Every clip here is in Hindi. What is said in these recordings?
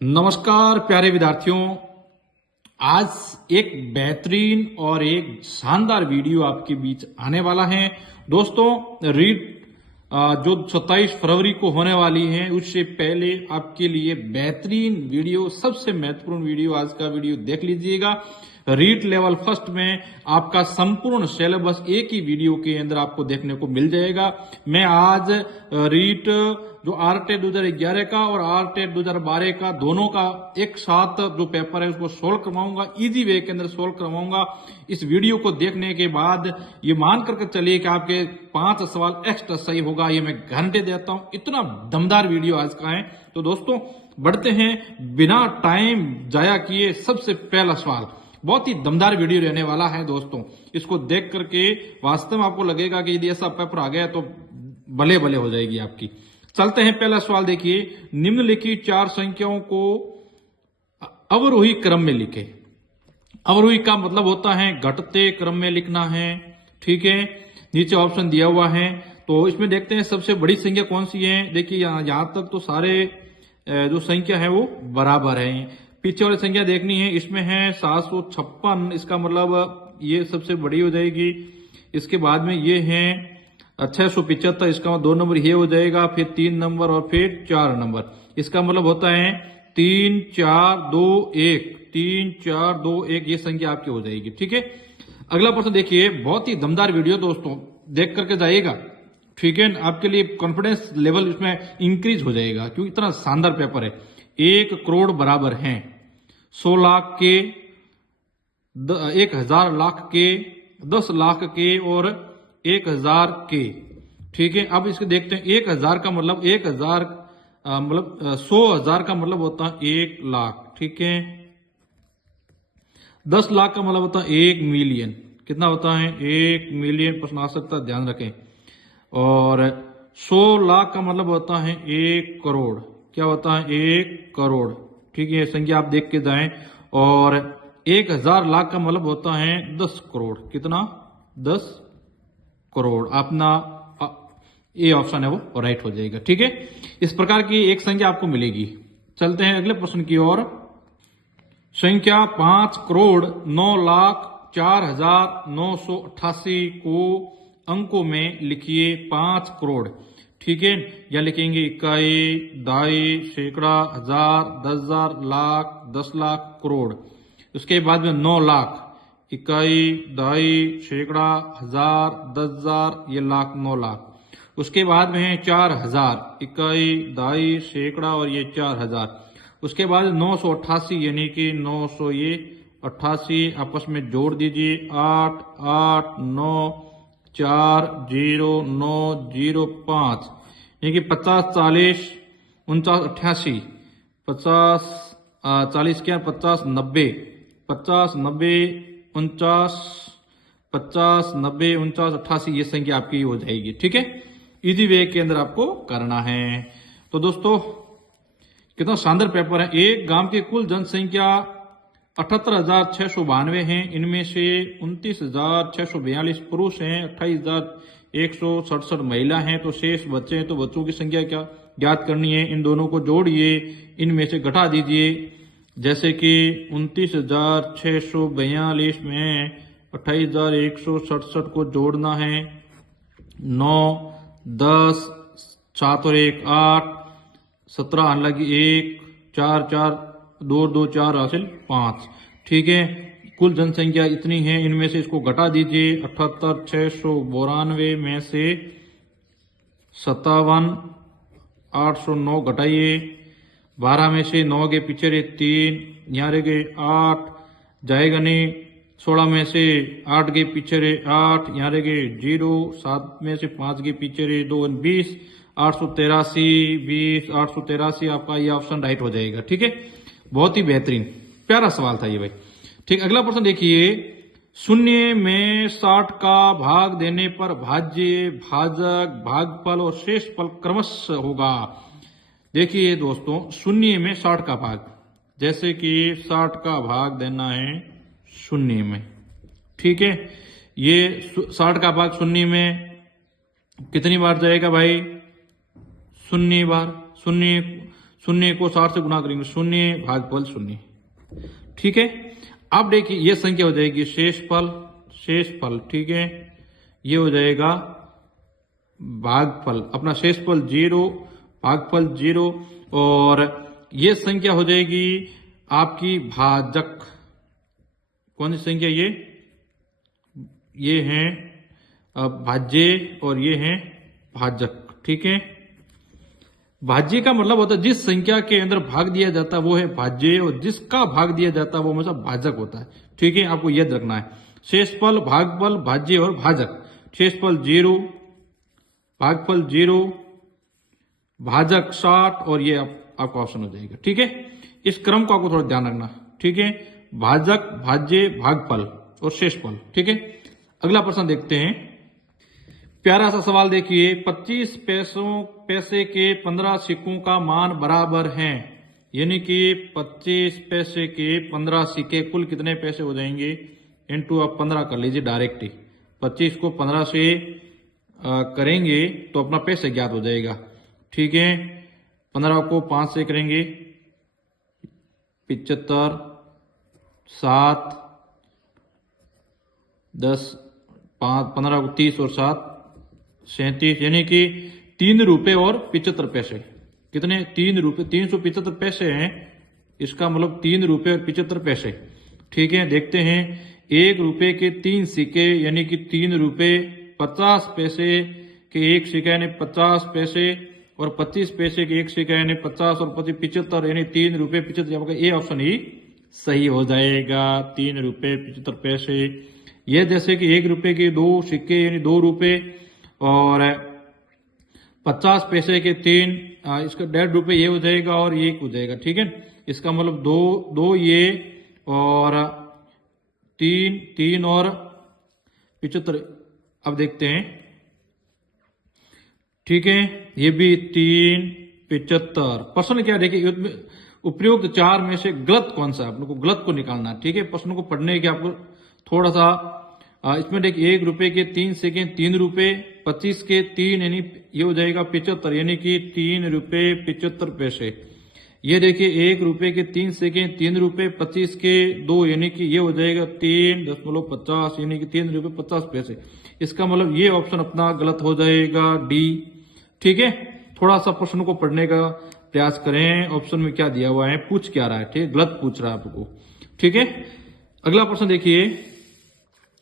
नमस्कार प्यारे विद्यार्थियों। आज एक बेहतरीन और एक शानदार वीडियो आपके बीच आने वाला है। दोस्तों, रीट जो 27 फरवरी को होने वाली है, उससे पहले आपके लिए बेहतरीन वीडियो, सबसे महत्वपूर्ण वीडियो आज का वीडियो देख लीजिएगा। रीट लेवल फर्स्ट में आपका संपूर्ण सिलेबस एक ही वीडियो के अंदर आपको देखने को मिल जाएगा। मैं आज रीट जो आरटेट 2011 का और आरटेट 2012 का दोनों का एक साथ जो पेपर है उसको सोल्व करवाऊंगा, इजी वे के अंदर सोल्व करवाऊंगा। इस वीडियो को देखने के बाद ये मान करके चलिए कि आपके 5 सवाल एक्स्ट्रा सही होगा, ये मैं गारंटी देता हूं। इतना दमदार वीडियो आज का है। तो दोस्तों बढ़ते हैं बिना टाइम जाया किए। सबसे पहला सवाल बहुत ही दमदार वीडियो रहने वाला है दोस्तों। इसको देख करके वास्तव में आपको लगेगा कि यदि ऐसा पेपर आ गया तो भले भले हो जाएगी आपकी। चलते हैं, पहला सवाल देखिए। निम्नलिखित 4 संख्याओं को अवरोही क्रम में लिखे। अवरोही का मतलब होता है घटते क्रम में लिखना है, ठीक है। नीचे ऑप्शन दिया हुआ है, तो इसमें देखते हैं सबसे बड़ी संख्या कौन सी है। देखिए यहां तक तो सारे जो संख्या है वो बराबर है। पीछे वाली संख्या देखनी है, इसमें है 756, इसका मतलब ये सबसे बड़ी हो जाएगी। इसके बाद में ये है 675, इसका 2 नंबर ये हो जाएगा, फिर 3 नंबर और फिर 4 नंबर। इसका मतलब होता है 3 4 2 1, 3 4 2 1, ये संख्या आपकी हो जाएगी, ठीक है। अगला प्रश्न देखिए, बहुत ही दमदार वीडियो दोस्तों, देख करके जाइएगा, ठीक है। आपके लिए कॉन्फिडेंस लेवल इसमें इंक्रीज हो जाएगा क्योंकि इतना शानदार पेपर है। 1 करोड़ बराबर है 100 लाख के, 1000 लाख के, 10 लाख के और 1000 के, ठीक है। अब इसको देखते हैं। 1000 का मतलब 1000 मतलब 100,000 का मतलब होता है 1 लाख, ठीक है। 10 लाख का मतलब होता है 1 मिलियन। कितना होता है? 1 मिलियन। प्रश्न आ सकता है, ध्यान रखें। और 100 लाख का मतलब होता है 1 करोड़। क्या होता है? 1 करोड़, ठीक है। संख्या आप देख के जाएं। और 1000 लाख का मतलब होता है 10 करोड़। कितना? 10 करोड़। अपना ये ऑप्शन है वो राइट हो जाएगा, ठीक है। इस प्रकार की एक संख्या आपको मिलेगी। चलते हैं अगले प्रश्न की ओर। संख्या 5 करोड़ 9 लाख 4,988 को अंकों में लिखिए। 5 करोड़, ठीक है। या लिखेंगे इकाई, दाई, सैकड़ा, हजार, 10,000, लाख, 10 लाख, करोड़। उसके बाद में 9 लाख, इकाई, दाई, सैकड़ा, हजार, 10,000, ये लाख, 9 लाख। उसके बाद में है 4,000, इकाई, दाई, सैकड़ा और ये 4,000। उसके बाद 988, यानी कि 900 ये 88 आपस में जोड़ दीजिए। 8 8 9 4 0 9 0 5, यानी कि 50 40 49 88, 50 40 क्या 50 90, 50 90 49, 50 90 49 88, ये संख्या आपकी हो जाएगी, ठीक है। इजी वे के अंदर आपको करना है। तो दोस्तों कितना शानदार पेपर है। एक गांव की कुल जनसंख्या 78,692 है। इनमें से 29,642 पुरुष हैं, 28,167 महिला हैं, तो शेष बच्चे हैं। तो बच्चों की संख्या क्या ज्ञात करनी है। इन दोनों को जोड़िए, इनमें से घटा दीजिए। जैसे कि 29,642 में 28,167 को जोड़ना है। 9 10 7 और 1 8, 17 आने लगी 1 4 4 2 2 4 हासिल 5, ठीक है। कुल जनसंख्या इतनी है, इनमें से इसको घटा दीजिए। 78,692 में से 57,809 घटाइए। 12 में से 9 के पीछे रहे 3, यहाँ रह गए 8, जाएगा नहीं। 16 में से 8 के पीछे रहे 8, यहाँ रह गए 0। 7 में से 5 के पीछे रहे 2, 20। 883 20 883 आपका ये ऑप्शन राइट हो जाएगा, ठीक है। बहुत ही बेहतरीन प्यारा सवाल था ये भाई, ठीक। अगला प्रश्न देखिए। शून्य में 60 का भाग देने पर भाज्य, भाजक, भागफल और शेषफल क्रमशः होगा। देखिए दोस्तों, शून्य में 60 का भाग, जैसे कि 60 का भाग देना है शून्य में, ठीक है। ये 60 का भाग शून्य में कितनी बार जाएगा भाई? 0 बार। शून्य को 60 से गुणा करेंगे, शून्य भागफल शून्य। ठीक है, अब देखिए ये संख्या हो जाएगी शेषफल। ठीक है, ये हो जाएगा भागफल, अपना शेषफल 0, भागफल 0, और ये संख्या हो जाएगी आपकी भाजक। कौन सी संख्या? ये है भाज्य और ये है भाजक। ठीक है, भाज्य का मतलब होता है जिस संख्या के अंदर भाग दिया जाता है वो है भाज्य, और जिसका भाग दिया जाता है वो हमेशा भाजक होता है। ठीक है, आपको याद रखना है। शेषफल, भागफल, भाज्य और भाजक। शेषफल 0, भागफल 0, भाजक 60, और ये आपका ऑप्शन हो जाएगा। ठीक है, इस क्रम को आपको थोड़ा ध्यान रखना। ठीक है, भाजक, भाज्य, भागफल और शेषफल। ठीक है, अगला प्रश्न देखते हैं। प्यारा सा सवाल देखिए, 25 पैसे के 15 सिक्कों का मान बराबर है, यानी कि 25 पैसे के 15 सिक्के कुल कितने पैसे हो जाएंगे? इनटू आप 15 कर लीजिए डायरेक्ट ही। 25 को 15 से करेंगे तो अपना पैसे ज्ञात हो जाएगा। ठीक है, 15 को 5 से करेंगे 75, 7, 10, 5, 15 को 30 और 7 37, यानी कि 3 रुपए और 75 पैसे। कितने? 3 रुपए, 375 पैसे हैं, इसका मतलब 3 रुपए और 75 पैसे। ठीक है, देखते हैं। 1 रुपए के 3 सिक्के यानी कि 3 रुपए, 50 पैसे के 1 सिक्का यानी 50 पैसे, और 25 पैसे के 1 सिक्का यानी 50 और 25 75, यानी 3 रुपए 75। ये ऑप्शन ही सही हो जाएगा, 3 रुपए 75 पैसे। ये जैसे कि 1 रुपए के 2 सिक्के यानी 2 रुपए, और 50 पैसे के 3, इसका 1.5 रुपए ये हो जाएगा और ये 1 हो जाएगा। ठीक है, इसका मतलब 2 ये और 3 और 75। अब देखते हैं। ठीक है, ये भी 3, 75। प्रश्न क्या देखिए, उपयुक्त 4 में से गलत कौन सा? आप लोग को गलत को निकालना है। ठीक है, प्रश्न को पढ़ने के आपको थोड़ा सा इसमें देखिए, 1 रुपए के 3 सिक्के 3 रुपए, 25 के 3 यानी ये हो जाएगा 75, यानी कि 3 रुपए 75 पैसे। ये देखिए 1 रुपए के 3 सिक्के 3 रुपए, 25 के 2 यानी कि ये हो जाएगा 3.50 यानी कि 3 रुपए 50 पैसे। इसका मतलब ये ऑप्शन अपना गलत हो जाएगा, डी। ठीक है, थोड़ा सा प्रश्न को पढ़ने का प्रयास करें, ऑप्शन में क्या दिया हुआ है, पूछ क्या रहा है। ठीक है, गलत पूछ रहा है आपको। ठीक है, अगला प्रश्न देखिए,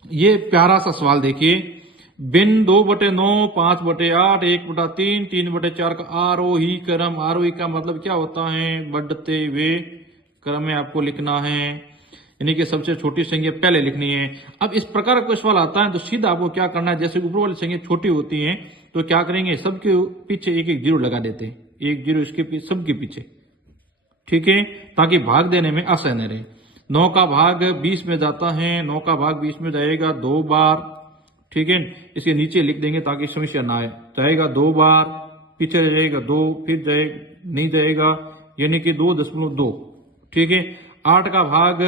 ये प्यारा सा सवाल देखिए। बिन 2/9, 5/8, 1/3, 3/4 का आरोही क्रम। आरोही का मतलब क्या होता है? बढ़ते हुए क्रम में आपको लिखना है, यानी कि सबसे छोटी संख्या पहले लिखनी है। अब इस प्रकार का सवाल आता है तो सीधा आपको क्या करना है, जैसे ऊपर वाली संख्या छोटी होती है तो क्या करेंगे, सबके पीछे 1-1 जीरो लगा देते हैं, 1 जीरो इसके पीछे, सबके पीछे। ठीक है, ताकि भाग देने में आसानी रहे। 9 का भाग 20 में जाता है, 9 का भाग 20 में जाएगा 2 बार। ठीक है, इसके नीचे लिख देंगे ताकि समस्या ना आए। जाएगा 2 बार, पीछे जाएगा 2, फिर जाएगा नहीं जाएगा, यानी कि 2.2। ठीक है, 8 का भाग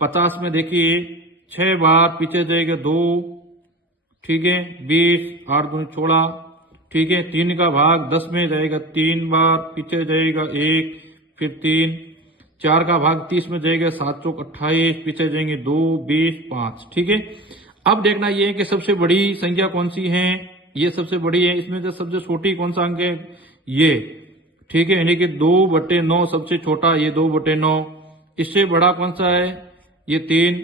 50 में देखिए 6 बार, पीछे जाएगा 2। ठीक है, 20, 8 दूनी 16। ठीक है, 3 का भाग 10 में जाएगा 3 बार, पीछे जाएगा 1, फिर 3। 4 का भाग 30 में जाएगा 7 चौक 28, पीछे जाएंगे 2, 20, 5। ठीक है, अब देखना ये है कि सबसे बड़ी संख्या कौन सी है, ये सबसे बड़ी है। इसमें से सबसे छोटी कौन सा अंक है, ये। ठीक है, यानी कि 2/9 सबसे छोटा, ये 2/9। इससे बड़ा कौन सा है, ये 3,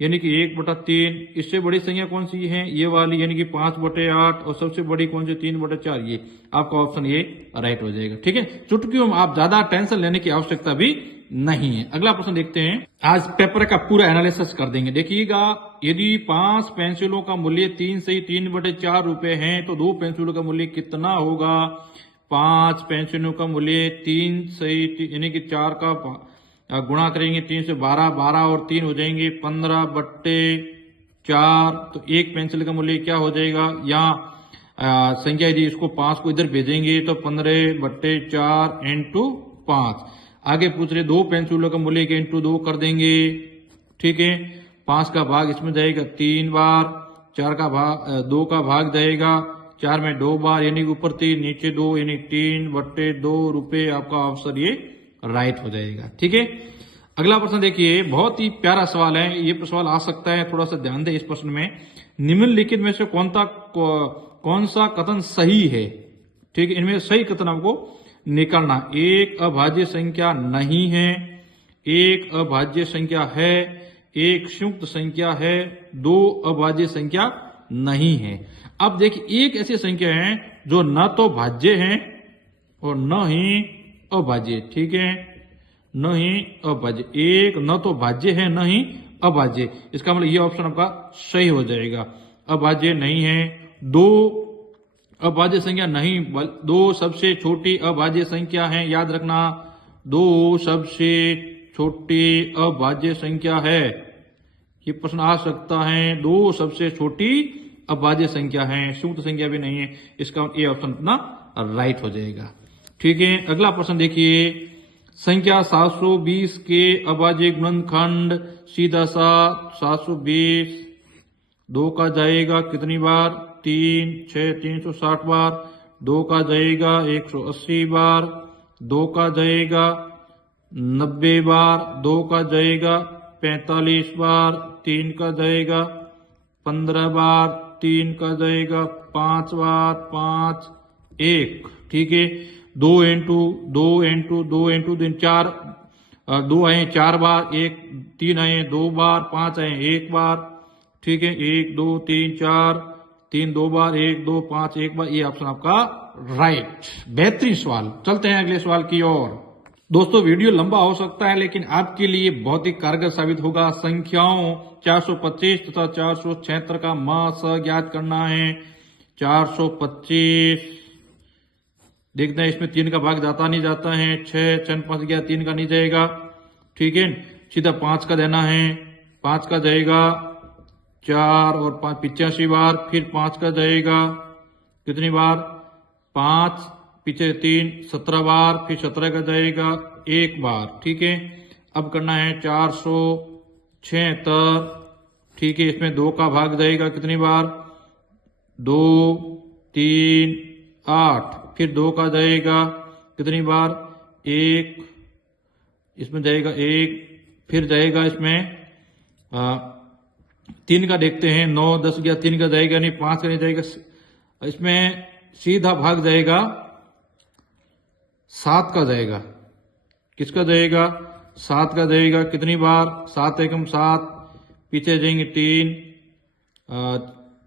यानी कि 1/3। इससे बड़ी संख्या कौन सी है, ये वाली, यानी कि 5/8। और सबसे बड़ी कौन सी, 3/4। ये आपका ऑप्शन ये राइट हो जाएगा। ठीक है, चुटकियों में आप ज्यादा टेंशन लेने की आवश्यकता भी नहीं है। अगला प्रश्न देखते हैं। आज पेपर का पूरा एनालिसिस कर देंगे। देखिएगा, यदि 5 पेंसिलों का मूल्य 3 से 3/4 रुपए है तो 2 पेंसिलों का मूल्य कितना होगा? 5 पेंसिलों का मूल्य 3 से यानी कि 4 का गुणा करेंगे 3 से 12, 12 और 3 हो जाएंगे 15/4। तो 1 पेंसिल का मूल्य क्या हो जाएगा? यहाँ संख्या यदि इसको 5 को इधर भेजेंगे तो 15/4 इंटू 5। आगे पूछ रहे 2 पेंसिलों का मूल्य के इंटू 2 कर देंगे। ठीक है, 5 का भाग इसमें जाएगा 3 बार, 4 का भाग 2 का भाग जाएगा 4 में 2 बार यानी ऊपर 3 नीचे 2 यानी 3/2 रुपए आपका ऑप्शन ये राइट हो जाएगा। ठीक है, अगला प्रश्न देखिए, बहुत ही प्यारा सवाल है, ये सवाल आ सकता है, थोड़ा सा ध्यान दें इस प्रश्न में। निम्नलिखित में से कौन सा कथन सही है? ठीक है, इनमें सही कथन आपको निकालना। एक अभाज्य संख्या नहीं है, एक अभाज्य संख्या है, एक संयुक्त संख्या है, 2 अभाज्य संख्या नहीं है। अब देखिए, एक ऐसी संख्या है जो न तो भाज्य है और न ही अभाज्य। ठीक है, न ही अभाज्य, एक न तो भाज्य है न ही अभाज्य, इसका मतलब ये ऑप्शन आपका सही हो जाएगा। अभाज्य नहीं है, 2 अभाज्य संख्या नहीं, 2 सबसे छोटी अभाज्य संख्या है, याद रखना 2 सबसे छोटी अभाज्य संख्या है। ये प्रश्न आ सकता है, 2 सबसे छोटी अभाज्य संख्या है, संयुक्त संख्या भी नहीं है, इसका ये ऑप्शन अपना राइट हो जाएगा। ठीक है, अगला प्रश्न देखिए, संख्या 720 के अभाज्य गुणनखंड सीधा सा 720, 2 का जाएगा कितनी बार? 3, 6, 360 बार, 2 का जाएगा 180 बार, 2 का जाएगा 90 बार, 2 का जाएगा 45 बार, 3 का जाएगा 15 बार, 3 का जाएगा 5 बार, 5, 1। ठीक है, 2 इंटू 2 इंटू 2 इंटू 4, 2 आए 4 बार, 1 3 आए 2 बार, 5 आए 1 बार। ठीक है, 1 2 3 4, 3 2 बार, 1 2 5 1 बार, ये ऑप्शन आपका राइट। बेहतरीन सवाल। चलते हैं अगले सवाल की ओर। दोस्तों, वीडियो लंबा हो सकता है लेकिन आपके लिए बहुत ही कारगर साबित होगा। संख्याओं 425 तथा 476 का मा स ज्ञात करना है। 425 देखते हैं, इसमें 3 का भाग जाता नहीं जाता है, 6 6 5 गया, 3 का नहीं जाएगा। ठीक है, सीधा 5 का देना है, 5 का जाएगा 4 और 5 85 बार, फिर 5 का जाएगा कितनी बार? 5 पीछे 3 17 बार, फिर 17 का जाएगा 1 बार। ठीक है, अब करना है 476। ठीक है, इसमें 2 का भाग जाएगा कितनी बार? 2 3 8, फिर 2 का जाएगा कितनी बार? 1, इसमें जाएगा 1, फिर जाएगा इसमें 3 का देखते हैं, 9 10 गया, 3 का जाएगा नहीं, 5 का नहीं जाएगा, इसमें सीधा भाग जाएगा 7 का जाएगा। किसका जाएगा? 7 का जाएगा कितनी बार? 7 एकम 7, पीछे जाएंगे 3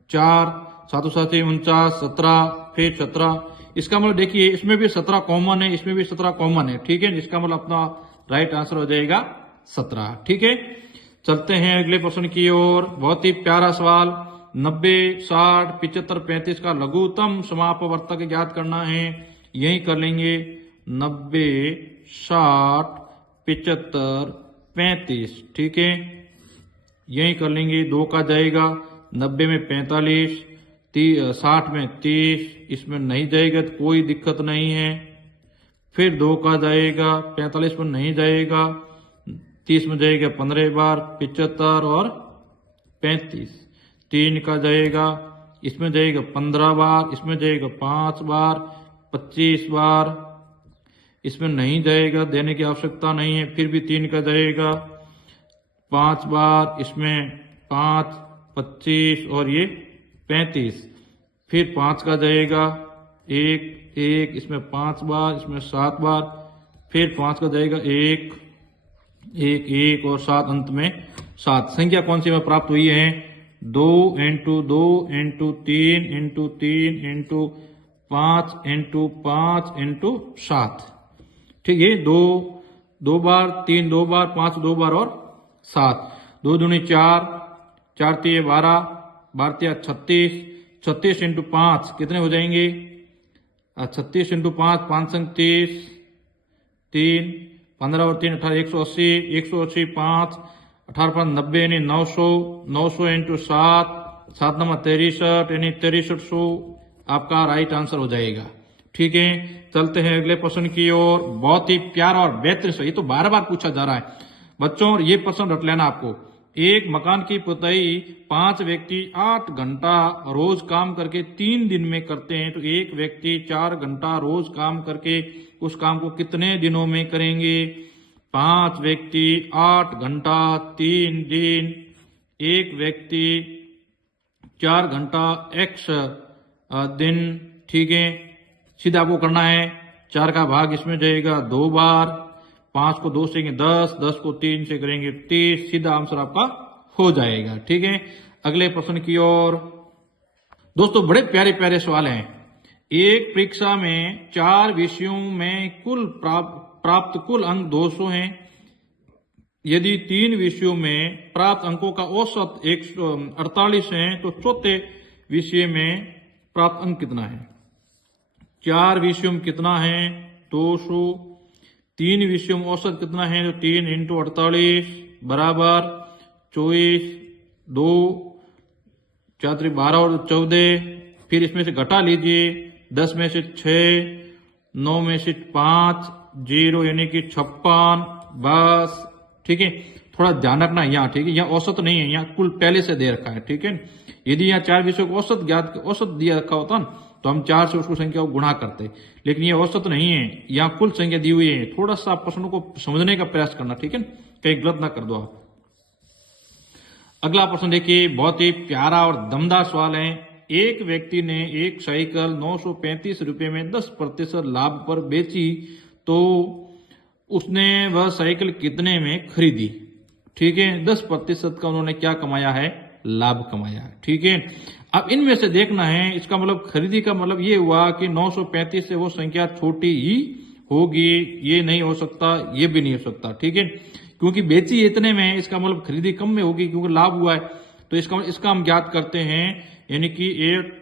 4, 7 7 49, 17, फिर 17। इसका मतलब देखिए, इसमें भी 17 कॉमन है, इसमें भी 17 कॉमन है। ठीक है, इसका मतलब अपना राइट आंसर हो जाएगा 17। ठीक है, चलते हैं अगले प्रश्न की ओर। बहुत ही प्यारा सवाल, 90 60 75 35 का लघुत्तम समापवर्तक ज्ञात करना है। यही कर लेंगे, 90 60 75 35। ठीक है, यही कर लेंगे। 2 का जाएगा 90 में 45, 60 में 30, इसमें नहीं जाएगा तो कोई दिक्कत नहीं है। फिर 2 का जाएगा 45 में नहीं जाएगा, 30 में जाएगा 15 बार, 75 और 35। 3 का जाएगा, इसमें जाएगा 15 बार, इसमें जाएगा 5 बार, 25 बार, इसमें नहीं जाएगा, देने की आवश्यकता नहीं है। फिर भी 3 का जाएगा 5 बार, इसमें 5 25 और ये 35। फिर 5 का जाएगा 1 1, इसमें 5 बार, इसमें 7 बार, फिर 5 का जाएगा 1 1 1 और 7, अंत में 7। संख्या कौन सी में प्राप्त हुई है? 2 into 2 into 3 into 3 into 5 into 5 into 7। ठीक है, 2 बार, 3 2 बार, 5 2 बार और 7। 2 दूनी 4, 4 3 12, 12 36, 36 इंटू 5 कितने हो जाएंगे? 36 इंटू 5, 5 संग 30, 3 15 और 3 18, 180, 180 5, 18 5 90 यानी 900, 900 इंटू 7, 7 नंबर 63 यानी 6300 आपका राइट आंसर हो जाएगा। ठीक है, चलते हैं अगले प्रश्न की ओर। बहुत ही प्यारा और बेहतरीन, ये तो बार बार पूछा जा रहा है बच्चों, ये प्रश्न रट लेना आपको। एक मकान की पुताई 5 व्यक्ति 8 घंटा रोज काम करके 3 दिन में करते हैं, तो एक व्यक्ति 4 घंटा रोज काम करके उस काम को कितने दिनों में करेंगे? 5 व्यक्ति 8 घंटा 3 दिन, एक व्यक्ति 4 घंटा x दिन। ठीक है, सीधा आपको करना है, 4 का भाग इसमें जाएगा 2 बार, 5 को 2 से 10, 10 को 3 से करेंगे 30, सीधा आंसर आपका हो जाएगा। ठीक है, अगले प्रश्न की ओर। दोस्तों बड़े प्यारे प्यारे सवाल हैं। एक परीक्षा में 4 विषयों में कुल प्राप्त कुल अंक 200 हैं। यदि 3 विषयों में प्राप्त अंकों का औसत 148 है, तो चौथे विषय में प्राप्त अंक कितना है? 4 विषयों में कितना है? 200। 3 विषयों में औसत कितना है? तो 3 × 48 बराबर 24, 2 4 12 और 14। फिर इसमें से घटा लीजिए, 10 में से 6, 9 में से 5, 0 यानी कि 56। बस ठीक है, थोड़ा ध्यान रखना यहाँ। ठीक है, यहाँ औसत नहीं है, यहाँ कुल पहले से दे रखा है। ठीक है, यदि यहाँ 4 विषयों को औसत दिया रखा होता ना, तो हम 4 से उसको संख्या को गुणा करते, लेकिन ये औसत नहीं है, यहाँ कुल संख्या दी हुई है। थोड़ा सा प्रश्नों को समझने का प्रयास करना। ठीक है, कहीं गलत ना कर दो आप। अगला प्रश्न देखिए, बहुत ही प्यारा और दमदार सवाल है। एक व्यक्ति ने एक साइकिल 935 रुपए में 10% लाभ पर बेची, तो उसने वह साइकिल कितने में खरीदी? ठीक है, 10% का उन्होंने क्या कमाया है? लाभ कमाया है। ठीक है, अब इनमें से देखना है, इसका मतलब खरीदी का मतलब ये हुआ कि 935 से वो संख्या छोटी ही होगी, ये नहीं हो सकता, ये भी नहीं हो सकता। ठीक है, क्योंकि बेची इतने में, इसका मतलब खरीदी कम में होगी क्योंकि लाभ हुआ है। तो इसका हम ज्ञात करते हैं, यानी कि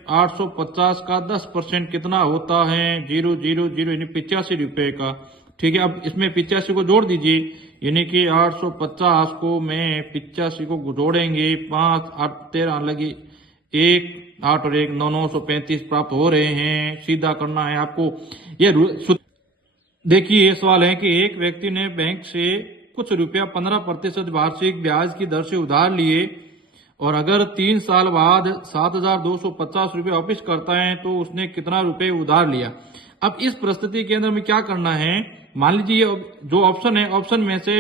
850 का 10% कितना होता है? 000 यानी 85 रुपए का। ठीक है, अब इसमें 85 को जोड़ दीजिए, यानी कि 850 को में 85 को जोड़ेंगे, 5 8 13 लगी 1 8 और 1 9 935 प्राप्त हो रहे हैं। सीधा करना है आपको। ये देखिए, ये सवाल है कि एक व्यक्ति ने बैंक से कुछ रुपया 15% वार्षिक ब्याज की दर से उधार लिए, और अगर 3 साल बाद 7,250 रुपये वापिस करता है, तो उसने कितना रुपए उधार लिया? अब इस परिस्थिति के अंदर में क्या करना है? मान लीजिए जो ऑप्शन है, ऑप्शन में से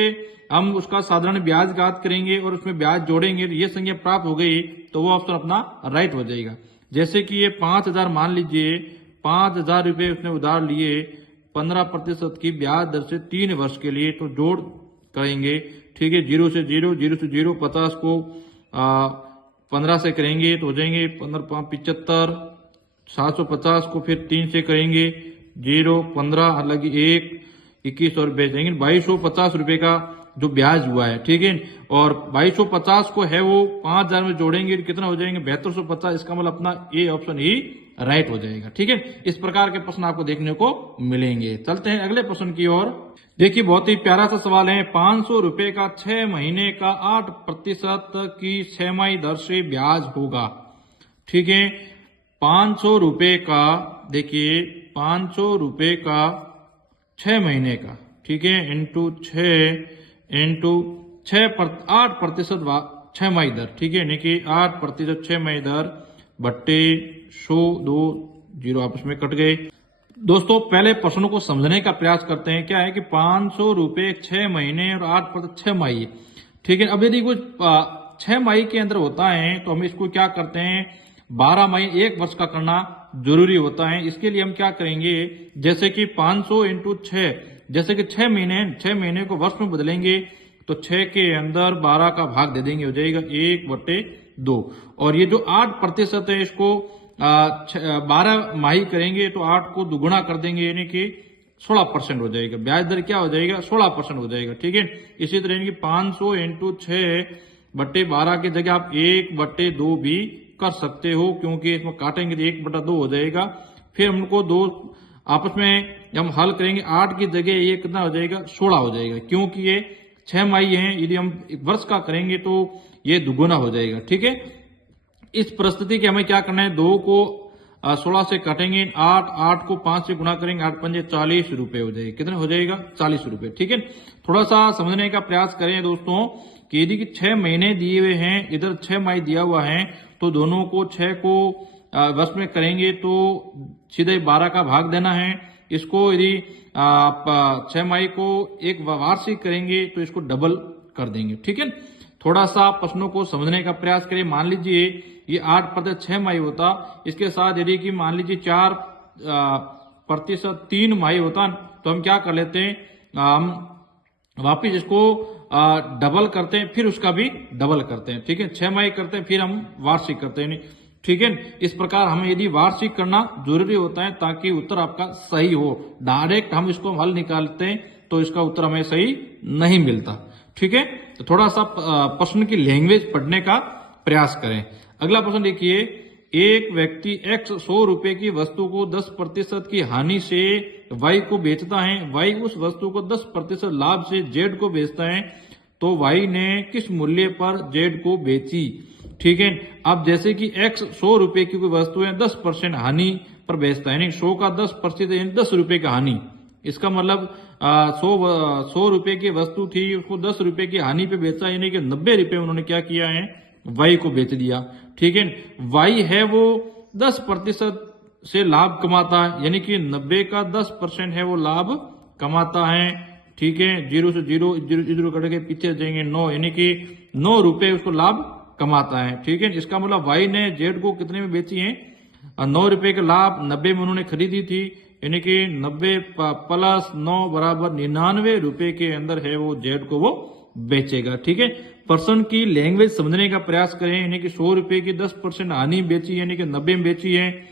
हम उसका साधारण ब्याज ज्ञात करेंगे और उसमें ब्याज जोड़ेंगे, तो ये संख्या प्राप्त हो गई, तो वो ऑप्शन अपना राइट हो जाएगा। जैसे कि ये 5,000 मान लीजिए, 5,000 रुपये उसने उधार लिए 15% की ब्याज दर से 3 वर्ष के लिए, तो जोड़ करेंगे। ठीक है, 0 से 0, 0 से 0, 50 को 15 से करेंगे तो हो जाएंगे 15 5 75, 750 को फिर 3 से करेंगे 0 15 अलग 1 21 और बेचेंगे 2250 रुपए का जो ब्याज हुआ है। ठीक है, और 2250 को है वो 5,000 में जोड़ेंगे, कितना हो जाएंगे? 7250। इसका मतलब अपना ए ऑप्शन ही राइट हो जाएगा। ठीक है, इस प्रकार के प्रश्न आपको देखने को मिलेंगे। चलते हैं अगले प्रश्न की ओर। देखिए, बहुत ही प्यारा सा सवाल है। 500 रुपए का 6 महीने का 8% की छमाही दर से ब्याज होगा। ठीक है, 500 रुपए का, देखिए 500 रुपए का 6 महीने का, ठीक है, इंटू 8% छमाही दर। ठीक है, यानी कि 8% छमाही दर बट्टे 100, 2 0 आपस में कट गए। दोस्तों पहले प्रश्नों को समझने का प्रयास करते हैं। क्या है कि 500 रुपए 6 महीने और 8% 6 माही। ठीक है, अब यदि कुछ 6 माही के अंदर होता है, तो हम इसको क्या करते हैं, 12 माही 1 वर्ष का करना जरूरी होता है। इसके लिए हम क्या करेंगे, जैसे कि 500 × 6, जैसे कि 6 महीने को वर्ष में बदलेंगे, तो 6 के अंदर 12 का भाग दे देंगे, हो जाएगा 1/2। और ये जो 8% है, इसको 12 माही करेंगे तो 8 को दुगुना कर देंगे, यानी कि 16% हो जाएगा। ब्याज दर क्या हो जाएगा, 16% हो जाएगा। ठीक है, इसी तरह यानी कि 500 × 6/12 की जगह आप 1/2 भी कर सकते हो, क्योंकि इसमें काटेंगे तो 1/2 हो जाएगा। फिर हमको 2 आपस में हम हल करेंगे, 8 की जगह ये कितना हो जाएगा, 16 हो जाएगा, क्योंकि ये 6 माही है। यदि हम 1 वर्ष का करेंगे तो ये दुगुना हो जाएगा। ठीक है, इस परिस्थिति के हमें क्या करना है, 2 को 16 से काटेंगे 8, 8 को 5 से गुणा करेंगे, 8 पंजे 40 रुपए हो जाएगा। कितने हो जाएगा? 40 रुपए। ठीक है, थोड़ा सा समझने का प्रयास करें दोस्तों कि यदि 6 महीने दिए हुए हैं, इधर 6 माही दिया हुआ है, तो दोनों को 6 को वश में करेंगे तो सीधे 12 का भाग देना है। इसको यदि आप 6 माही को एक वार्षिक करेंगे तो इसको डबल कर देंगे। ठीक है, थोड़ा सा प्रश्नों को समझने का प्रयास करें। मान लीजिए ये 8% 6 माही होता, इसके साथ यदि कि मान लीजिए 4% 3 माही होता, तो हम क्या कर लेते हैं, हम वापिस इसको डबल करते हैं, फिर उसका भी डबल करते हैं। ठीक है, 6 माही करते हैं, फिर हम वार्षिक करते हैं। ठीक है, इस प्रकार हमें यदि वार्षिक करना जरूरी होता है ताकि उत्तर आपका सही हो। डायरेक्ट हम इसको हल निकालते हैं तो इसका उत्तर हमें सही नहीं मिलता। ठीक है, तो थोड़ा सा प्रश्न की लैंग्वेज पढ़ने का प्रयास करें। अगला प्रश्न देखिए, एक व्यक्ति x 100 रुपए की वस्तु को 10% की हानि से y को बेचता है, y उस वस्तु को 10% लाभ से z को बेचता है, तो y ने किस मूल्य पर z को बेची? ठीक है, अब जैसे कि x 100 रुपए की कोई वस्तु है, 10% हानि पर बेचता है, यानी 100 का 10% यानी 10 रुपए का हानि। इसका मतलब 100 रुपए की वस्तु थी, उसको 10 रुपए की हानि पे बेचा, यानी कि 90 रुपए उन्होंने क्या किया है, वाई को बेच दिया। ठीक है, वाई है वो 10% से लाभ कमाता है, यानी कि 90 का 10% है वो लाभ कमाता है। ठीक है, 0 से 0 0 कट के पीछे जाएंगे 9, यानी कि 9 रुपए उसको लाभ कमाता है। ठीक है, इसका मतलब वाई ने जेड को कितने में बेची है, 9 रुपए का लाभ 90 में उन्होंने खरीदी थी, यानी कि 90 प्लस 9 बराबर 99 रुपए के अंदर है वो जेड को वो बेचेगा। ठीक है, पर्सन की लैंग्वेज समझने का प्रयास करें, यानी कि 100 रुपए की 10% हानि बेची, यानी कि 90 में बेची है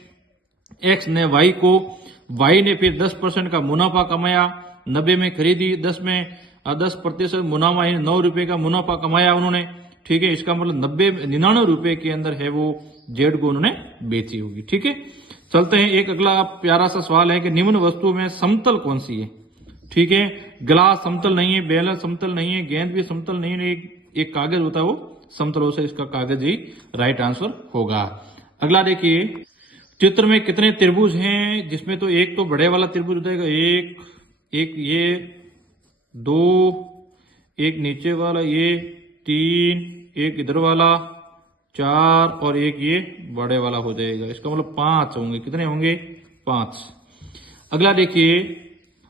एक्स ने वाई को, वाई ने फिर 10% का मुनाफा कमाया, 90 में खरीदी, 10% मुनाफा, 9 रुपए का मुनाफा कमाया उन्होंने। ठीक है, इसका मतलब 99 रुपए के अंदर है वो जेड को उन्होंने बेची होगी। ठीक है, चलते हैं, एक अगला प्यारा सा सवाल है कि निम्न वस्तु में समतल कौन सी है? ठीक है, गिलास समतल नहीं है, बैलेंस समतल नहीं है, गेंद भी समतल नहीं है, एक कागज होता है वो समतल हो से, इसका कागज ही राइट आंसर होगा। अगला देखिए, चित्र में कितने त्रिभुज हैं? जिसमें तो एक तो बड़े वाला त्रिभुज होता है, एक ये 2, एक नीचे वाला ये 3, एक इधर वाला 4 और एक ये बड़े वाला हो जाएगा। इसका मतलब 5 होंगे। कितने होंगे? 5। अगला देखिए,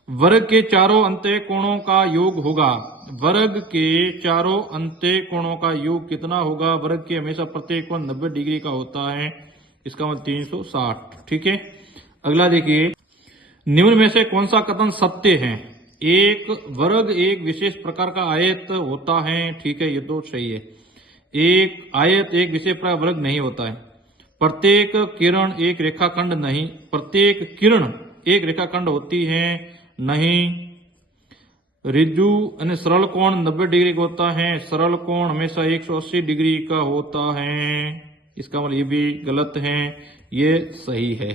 वर्ग के चारों अंत्य कोणों का योग होगा। वर्ग के चारों अंत्य कोणों का योग कितना होगा? वर्ग के हमेशा प्रत्येक कोण 90 डिग्री का होता है, इसका मतलब 360। ठीक है, अगला देखिए, निम्न में से कौन सा कथन सत्य है? एक वर्ग एक विशेष प्रकार का आयत होता है। ठीक है, ये तो सही है। एक आयत एक विशेष प्रकार वर्ग नहीं होता है। प्रत्येक किरण एक रेखाखंड नहीं, प्रत्येक किरण एक रेखाखंड होती है नहीं। रिजु यानी सरल कोण 90 डिग्री का होता है, सरल कोण हमेशा 180 डिग्री का होता है, इसका मतलब ये भी गलत है, ये सही है।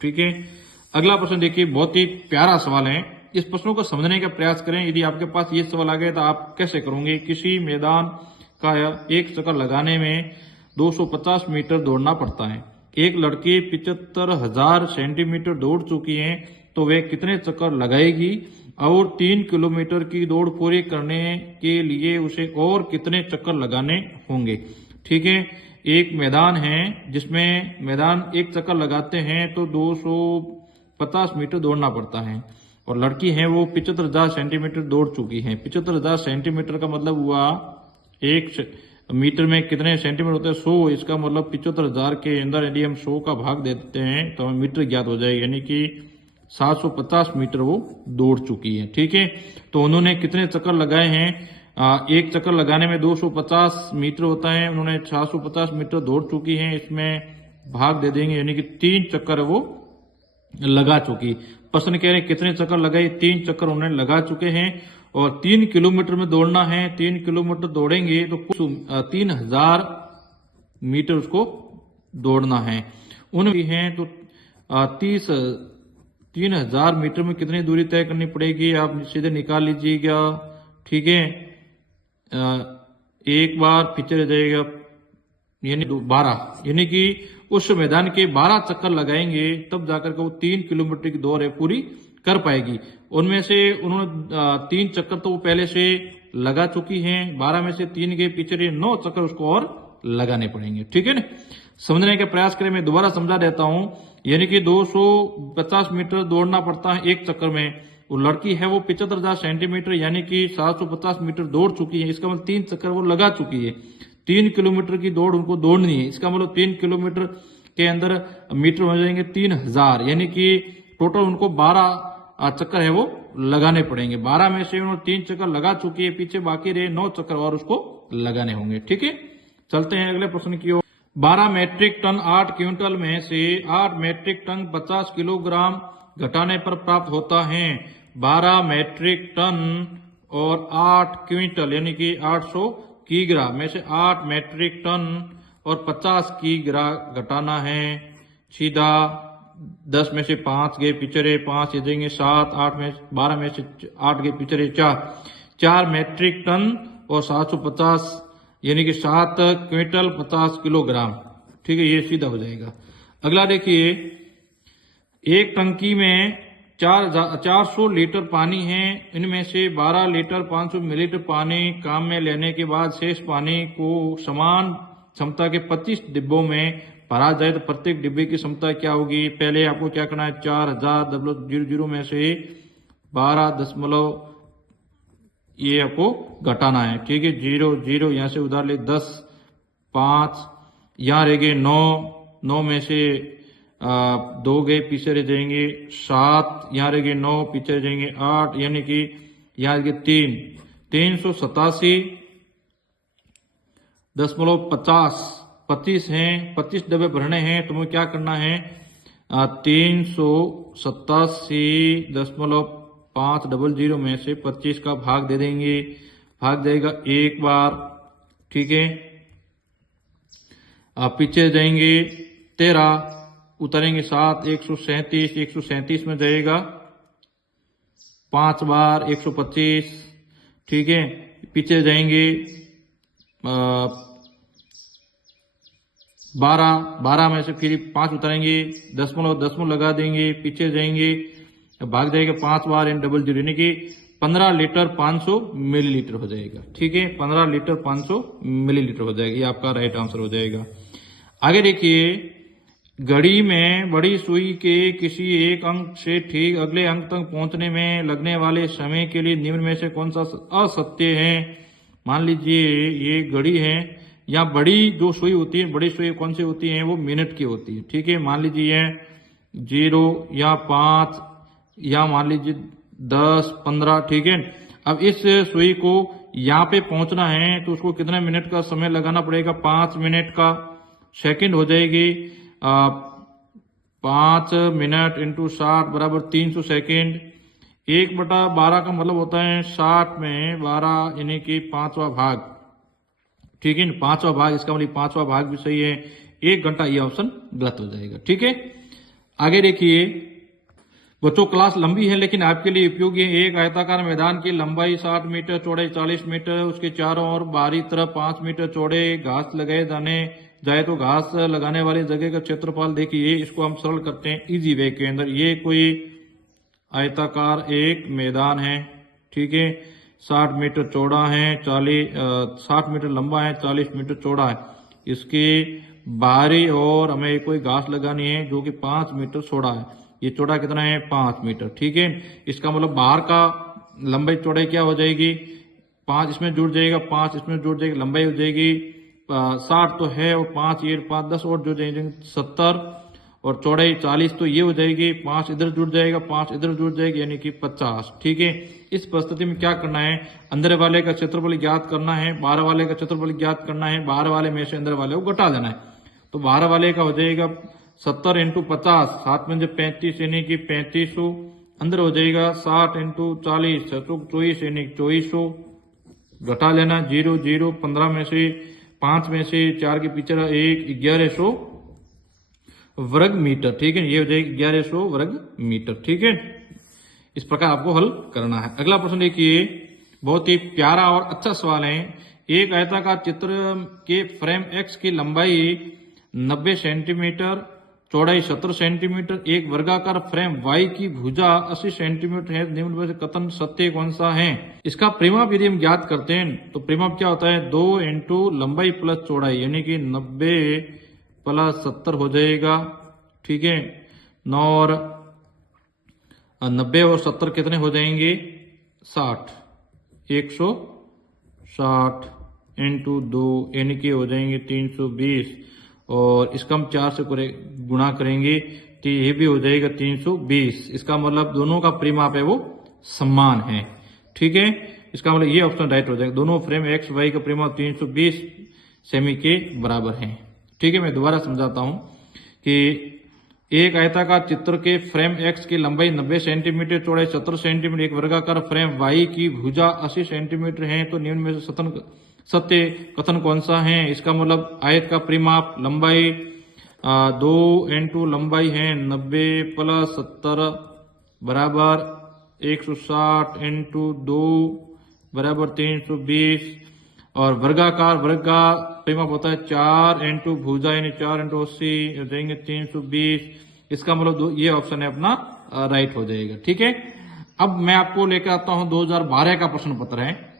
ठीक है, अगला प्रश्न देखिए, बहुत ही प्यारा सवाल है, इस प्रश्नों को समझने का प्रयास करें। यदि आपके पास ये सवाल आ गया तो आप कैसे करोगे? किसी मैदान का एक चक्कर लगाने में 250 मीटर दौड़ना पड़ता है। एक लड़की 75,000 सेंटीमीटर दौड़ चुकी है, तो वह कितने चक्कर लगाएगी? और 3 किलोमीटर की दौड़ पूरी करने के लिए उसे और कितने चक्कर लगाने होंगे? ठीक है, एक मैदान है जिसमें मैदान एक चक्कर लगाते हैं तो 250 मीटर दौड़ना पड़ता है, और लड़की है वो 75,000 सेंटीमीटर दौड़ चुकी है। 75,000 सेंटीमीटर का मतलब हुआ एक मीटर में कितने सेंटीमीटर होते हैं? 100। इसका मतलब 75,000 के अंदर यदि हम 100 का भाग देते हैं तो हमें मीटर ज्ञात हो जाएगा, यानी कि 750 मीटर वो दौड़ चुकी है। ठीक है, तो उन्होंने कितने चक्कर लगाए हैं? एक चक्कर लगाने में 250 मीटर होता है, उन्होंने 750 मीटर दौड़ चुकी है, इसमें भाग दे देंगे, यानी कि 3 चक्कर वो लगा चुकी। प्रश्न कह रहे हैं कितने चक्कर लगाए? 3 चक्कर उन्होंने लगा चुके हैं, और 3 किलोमीटर में दौड़ना है। 3 किलोमीटर दौड़ेंगे तो कुछ 3000 मीटर उसको दौड़ना है। उन भी हैं तो 3000 मीटर में कितनी दूरी तय करनी पड़ेगी? आप सीधे निकाल लीजिएगा। ठीक है, एक बार पीछे रह जाएगा, यानी 12, यानी कि उस मैदान के 12 चक्कर लगाएंगे तब जाकर के वो 3 किलोमीटर की दौड़ है पूरी कर पाएगी। उनमें से उन्होंने 3 चक्कर तो वो पहले से लगा चुकी हैं, 12 में से 3 के पीछे 9 चक्कर उसको और लगाने पड़ेंगे। ठीक है ना, समझने का प्रयास करें। मैं दोबारा समझा देता हूं, यानी कि 250 मीटर दौड़ना पड़ता है एक चक्कर में। वो लड़की है वो 75,000 सेंटीमीटर यानी कि 750 मीटर दौड़ चुकी है, इसका मतलब 3 चक्कर वो लगा चुकी है। 3 किलोमीटर की दौड़ उनको दौड़नी है, इसका मतलब 3 किलोमीटर के अंदर मीटर हो जाएंगे 3000, यानी कि टोटल उनको 12 चक्कर है वो लगाने पड़ेंगे। 12 में से उन्होंने 3 चक्कर लगा चुकी है, पीछे बाकी रहे 9 चक्कर और उसको लगाने होंगे। ठीक है, चलते हैं अगले प्रश्न की ओर। 12 मैट्रिक टन 8 क्विंटल में से 8 मैट्रिक टन 50 किलोग्राम घटाने पर प्राप्त होता है। 12 मैट्रिक टन और 8 क्विंटल यानी कि 800 किग्रा में से 8 मैट्रिक टन और 50 किग्रा घटाना है। सीधा 10 में से 5 गए पिछड़े 5 देंगे 7, 8 में 12 में से 8 गए पिछड़े 4 मैट्रिक टन और 750 यानी कि 7 क्विंटल 50 किलोग्राम। ठीक है, ये सीधा हो जाएगा। अगला देखिए, एक टंकी में 400 लीटर पानी है, इनमें से 12 लीटर 500 मिलीलीटर पानी काम में लेने के बाद शेष पानी को समान क्षमता के 25 डिब्बों में भरा जाए तो प्रत्येक डिब्बे की क्षमता क्या होगी। पहले आपको क्या करना है, 4000 में से 12 ये आपको घटाना है। ठीक है, 0 यहाँ से उधार ले 10, 5 यहाँ रह गए 9 में से 2 गए पीछे रह जाएंगे 7, यहाँ रह गए 9 पीछे रह जाएंगे 8, यानी कि यहाँ रह गए 387.50 25 हैं, 25 डब्बे भरने हैं। तो मुझे क्या करना है, 387.500 में से 25 का भाग दे देंगे, भाग देगा एक बार। ठीक है, आप पीछे जाएंगे 13, उतरेंगे 7, 137 में जाएगा 5 बार 125। ठीक है, पीछे जाएंगे 12 में से फिर 5 उतरेंगे, दशमलव लगा देंगे, पीछे जाएंगे भाग जाएगा 5 बार इन 00 यानी कि 15 लीटर 500 मिलीलीटर हो जाएगा। ठीक है, 15 लीटर 500 मिलीलीटर हो जाएगा, ये आपका राइट आंसर हो जाएगा। आगे देखिए, घड़ी में बड़ी सुई के किसी एक अंक से ठीक अगले अंक तक पहुंचने में लगने वाले समय के लिए निम्न में से कौन सा असत्य है। मान लीजिए ये घड़ी है, यहाँ बड़ी जो सुई होती है, बड़ी सुई कौन सी होती है, वो मिनट की होती है। ठीक है, मान लीजिए 0 या 5 या मान लीजिए 10, 15। ठीक है, अब इस सुई को यहाँ पे पहुंचना है तो उसको कितने मिनट का समय लगाना पड़ेगा, 5 मिनट का। सेकंड हो जाएगी 5 मिनट इंटू 60 बराबर 300 सेकंड। 1/12 का मतलब होता है 60 में 12 यानी कि 5वां भाग। ठीक है, 5वां भाग, इसका मतलब 5वां भाग भी सही है। 1 घंटा, ये ऑप्शन गलत हो जाएगा। ठीक है, आगे देखिए बच्चों, क्लास लंबी है लेकिन आपके लिए उपयोगी है। एक आयताकार मैदान की लंबाई 60 मीटर, चौड़ाई 40 मीटर, उसके चारों ओर बाहरी तरफ 5 मीटर चौड़े घास लगाए जाए तो घास लगाने वाली जगह का क्षेत्रफल देखिए। इसको हम सरल करते हैं इजी वे के अंदर। ये कोई आयताकार एक मैदान है, ठीक है, 60 मीटर चौड़ा है, 60 मीटर लंबा है, 40 मीटर चौड़ा है। इसके बाहरी और हमें कोई घास लगानी है जो कि 5 मीटर चौड़ा है। ये चौड़ा कितना है, 5 मीटर। ठीक है, इसका मतलब बाहर का लंबाई चौड़ाई क्या हो जाएगी, 5 इसमें जुड़ जाएगा, 5 इसमें जुड़ जाएगी, लंबाई हो जाएगी 60 तो है और 5 ये 5 10 और जुड़ जाएंगे 70 और चौड़ाई 40 तो ये हो जाएगी, 5 इधर जुड़ जाएगा, 5 इधर जुड़ जाएगी यानी कि 50। ठीक है, इस परिस्थिति में क्या करना है, अंदर वाले का क्षेत्रफल ज्ञात करना है, बाहर वाले का क्षेत्रफल ज्ञात करना है। बाहर वाले में से अंदर वाले को घटा देना है। तो बाहर वाले का हो जाएगा 70 इंटू 50, 7 में 35 यानी कि 3500, अंदर हो जाएगा 60 इंटू 40 24 यानी 2400, घटा लेना 0 0, 15 में से 5 में से 4 के पीछे 1, 1100 वर्ग मीटर। ठीक है, ये हो जाएगी 1100 वर्ग मीटर। ठीक है, इस प्रकार आपको हल करना है। अगला प्रश्न देखिए, बहुत ही प्यारा और अच्छा सवाल है। एक आयताकार चित्र के फ्रेम एक्स की लंबाई 90 सेंटीमीटर, चौड़ाई 70 सेंटीमीटर, एक वर्गाकार फ्रेम वाई की भुजा 80 सेंटीमीटर है, निम्न में से कथन सत्य कौन सा है। इसका परिमाप यदि हम ज्ञात करते हैं तो परिमाप क्या होता है, 2 इंटू लंबाई प्लस चौड़ाई, यानी कि 90 प्लस 70 हो जाएगा। ठीक है, 90 और 70 कितने हो जाएंगे, 60, 160 इंटू 2 यानी कि हो जाएंगे 320, और इसका हम 4 से गुणा करेंगे तो ये भी हो जाएगा 320। इसका मतलब दोनों का परिमाप है वो समान है। ठीक है, इसका मतलब ये ऑप्शन राइट हो जाएगा, दोनों फ्रेम एक्स वाई का परिमाप 320 सेमी के बराबर है। ठीक है, मैं दोबारा समझाता हूं कि एक आयताकार चित्र के फ्रेम एक्स की लंबाई 90 सेंटीमीटर, चौड़ाई 70 सेंटीमीटर, एक वर्गाकार फ्रेम वाई की भुजा 80 सेंटीमीटर है, तो निम्न में से सत्य कथन कौन सा है। इसका मतलब आयत का परिमाप लंबाई 2 इंटू लंबाई है 90 प्लस 70 बराबर 160 इंटू 2 बराबर 320, और वर्गाकार वर्ग का परिमाप होता है 4 इंटू भुजा यानी 4 इंटू 80 हो जाएंगे 320। इसका मतलब ये ऑप्शन है अपना राइट हो जाएगा। ठीक है, अब मैं आपको लेकर आता हूं 2012 का प्रश्न पत्र है।